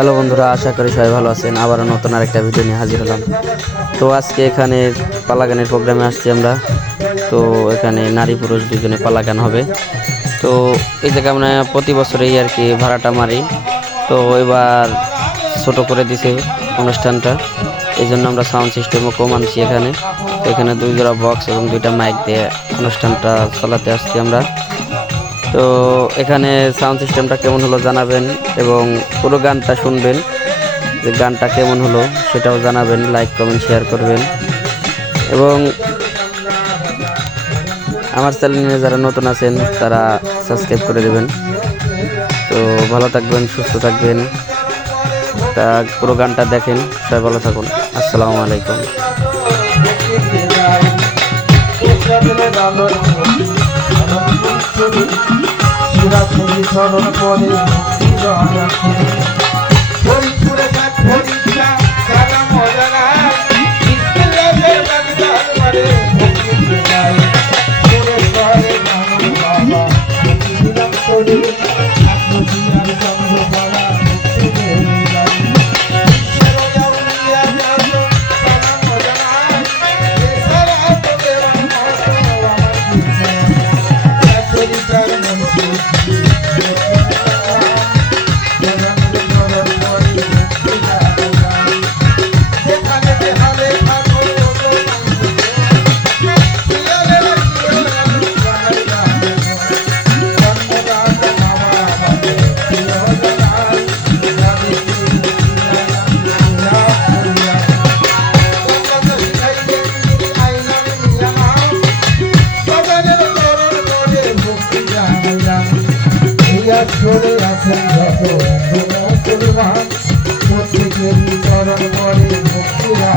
Hello বন্ধুরা, আশা করি সবাই ভালো আছেন। আবারও নতুন আরেকটা ভিডিও নিয়ে হাজির হলাম। তো আজকে এখানে পালা গানের প্রোগ্রামে আসছি আমরা। তো এখানে নারী পুরুষ দুজনে পালা গান হবে। তো এই জায়গায় আমরা প্রতি বছরেই আর কি ভাড়াটা মারি। তো এবার ছোট করে দিছে অনুষ্ঠানটা, এই জন্য আমরা সাউন্ড সিস্টেমও কম আনছি এখানে। তো এখানে 2 জোড়া বক্স এবং 2টা মাইক দিয়ে অনুষ্ঠানটা চালাতে আসছি আমরা। তো এখানে সাউন্ড সিস্টেমটা কেমন হলো জানাবেন এবং পুরো গানটা শুনবেন, যে গানটা কেমন হলো সেটাও জানাবেন, লাইক কমেন্ট শেয়ার করবেন এবং আমার চ্যানেলে যারা নতুন আছেন তারা সাবস্ক্রাইব করে দেবেন। তো ভালো থাকবেন, সুস্থ থাকবেন। তা পুরো গানটা দেখেন, সবাই ভালো থাকুন। আসসালামু আলাইকুম। চলে আছেন যত মুসলমান প্রত্যেকেরই চরণ করে মুক্তিরা